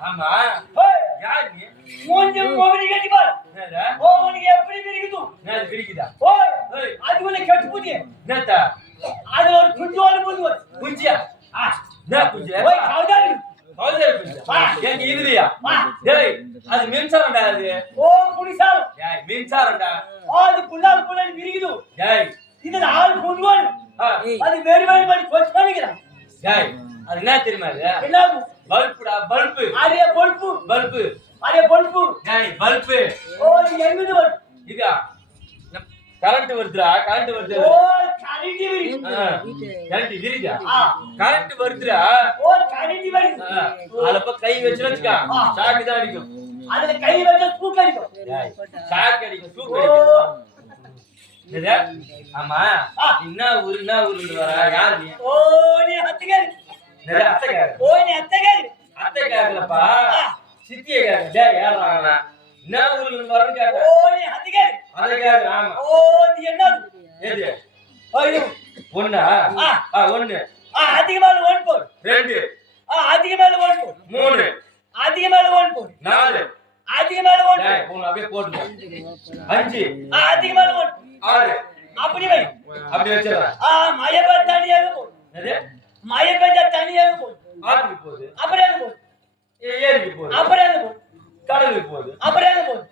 ஆமா யார் நீ மூஞ்ச மோகனி கட்டி பார் ஓ உனக்கு எப்படி பிரிக்குது நான் பிரிக்குதா ஓய் அது உள்ள கெட்டு போடி என்னடா அது ஒரு குஞ்சோல போடு குஞ்சியா நான் குஞ்சியா ஓய் கவுதாரி குஞ்சியா ஏங்க இதுலையா டேய் அது மின்சாரம்டா அது ஓ புடிசாரம் டேய் மின்சாரம்டா அது புல்லால் புல்லால் பிரிக்குது டேய் இதுல ஆள் குஞ்சோல அது வேறு வேறு மாதிரி கோச் பண்ணிக்கிறான் டேய் அது என்ன தெரியுமா என்ன பல்புடா பல்பு அரே பல்பு பல்பு அரே பல்பு டேய் பல்பு ஓ இது என்னது பல்பு இதா கரண்ட் வருதுடா கரண்ட் வருது ஓ கரண்ட் விரிதா கரண்ட் வருதுடா ஓ கரண்ட் வருது அதப்ப கை வச்சுச்சா ஷாக் தான் அடிக்கும் அதுல கை வச்சா ஸ்பூக் அடிக்கும் டேய் ஷாக் அடிக்கும் ஸ்பூக் அடிக்கும் இதா ஆமா என்ன ஊருன்னு வர யார் நீ ஓ நீ அத்தகர் ஓ நீ அத்தகர்லப்பா சித்தியே டேய் யாரா என்ன ஊர்ல வரணும் கேட்ட ஓ நீ அத்தகர் ஆமா ஓ இது என்னது எது ஐயோ ஒண்ணா ஒண்ணு அதிகமான 1 போடு 2 அதிகமான 1 போடு 3 அதிகமான 1 போடு 4 அதிகமான 1 டேய் போடு அப்படியே போடு 5 அதிகமான 1 6 அப்படி வை அப்படி வெச்சறா மயப தனியாக போடு எது மயப தனியாக போடு ஆத்துக்கு போடு அப்படியே போடு ஏரிக்கு போடு அப்படியே போடு கடலுக்கு போடு அப்படியே போடு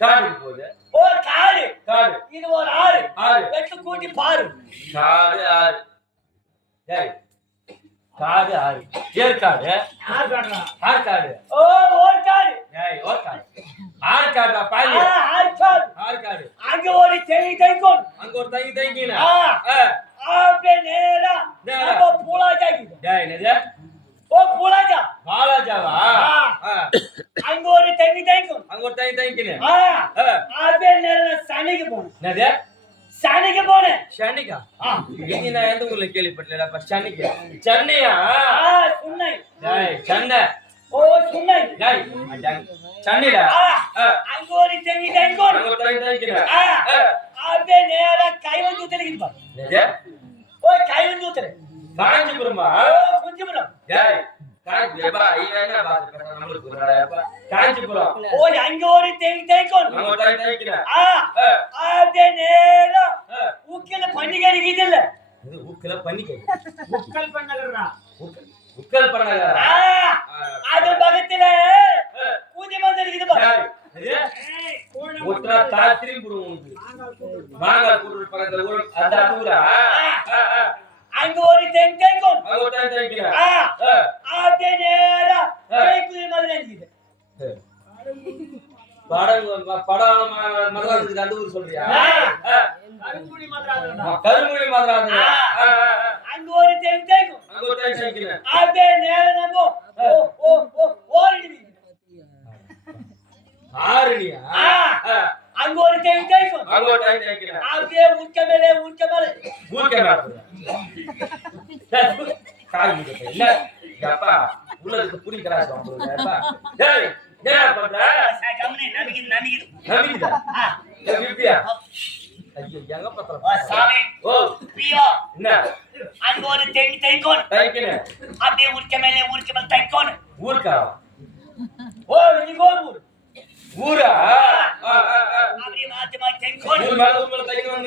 காடுக்கு போடு ஓ காடு இது ஒரு ஆறு வெட்டு கூட்டி பாரு காடு ஆறு டேய் காடு ஆறு ஏற்காடு ஆற்காடு ஓ ஓர்காடு டேய் ஓர்காடு ஆற்காடுடா பாரு ஆற்காடு அங்க ஒரு தைக்கோன் அங்க ஒரு தைக்கினா அப்படியே நேரா நம்ம பூலாஜாக்கு டேய் என்னது ஓ பூலாஜா பாலாஜாவா அங்க ஒரு தைக்கோன் அங்க ஒரு தைக்கினா அப்படியே நேரா சனிக்கு போணும் என்னது சனிக்கு போனேன் சனிக்கா இது நான் எந்த ஊர்ல கேள்விப்பட்டலடா சனிக்கு சென்னையா சுண்ணை டேய் சென்னை ஓ சுண்ணை டேய் சென்னைடா அங்க ஒரு தைக்கோன் அங்க ஒரு தைக்கினா அப்படியே நேரா கைவஞ்சூத்தலிக்கு பா என்னது ஓ கைவஞ்சூத்தல காஞ்சிபுரமா ஓ குஞ்சிபுரம் டேய் காஞ்சிபுரம் ஐயனா பாத்து நம்மளுக்கு புரியலடா காஞ்சிபுரம் ஓ அங்க ஒரு தைக்கோன் அங்க ஒரு தைக்கினா அப்படியே நேரா ஊக்கல பன்னிகை இல்ல இது ஊக்கல பன்னிகை உக்கல் பண்ணகறா உக்கல் பண்ணகறா அது பக்கத்துல பூஜை மந்திர இருக்குது பா உத்ரா தாத்ரி புடுங்க மாங்கா குரு பக்கத்துல ஊர் அந்த ஊரா அங்க ஒரு தைக்கோன் அங்க ஒரு தைக்கினா அப்படியே நேரா கைக்குதி மாதிரி இருக்குது படம் மதுராந்துக்கு அந்த ஊர் சொல்றியா கருங்குடி மதுராந்து அங்க ஒரு தைக்கோன் அங்க ஒரு தைக்கினா அப்படியே நேரா நம்ம ஓரிடி ஆரணியா அங்க ஒரு தைக்கோன் அங்க ஒரு தைக்கினா அப்படியே உட்கமேலே காய் முட்டை இல்ல அப்பா உள்ளதுக்கு புடி கராசு வாங்குறேப்பா டேய் என்ன பண்ற கம்மனே நமிக்குதா விப்பியா ஐயோ எங்க பத்தற சாமி ஓ பியோ என்ன அங்க ஒரு தைக்கோன் அப்படியே உட்கமேலே தைக்கோன் ஊர்க்கா ஓ நீங்க ஊரா அப்படியே மாத்தி தைக்கோன் ஊர் மேல தைக்கோன்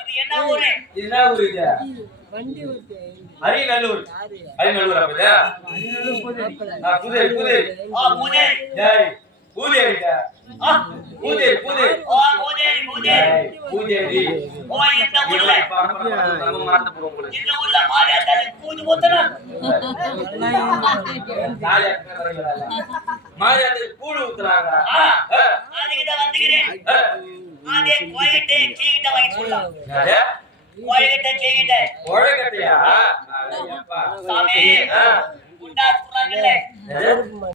இது என்ன ஊரு இது வண்டி ஊரு ஹரிநல்லூர் அப்பதா புதேரி டேய் புதேரிடா புதேரி ஓ இந்த ஊர்ல நம்ம மாத்த போறோம் போல இந்த ஊர்ல மாரியாத்தால பூஜை போத்தனா மாரியாத்தால பூஜை ஊத்துறாங்க அதுகிட்ட வந்துகிறேன் அதே கோயிட்டே கீட்ட வாங்கி சொல்லலாம் கோயிட்டே சாமி குண்டா சொல்றாங்கல்ல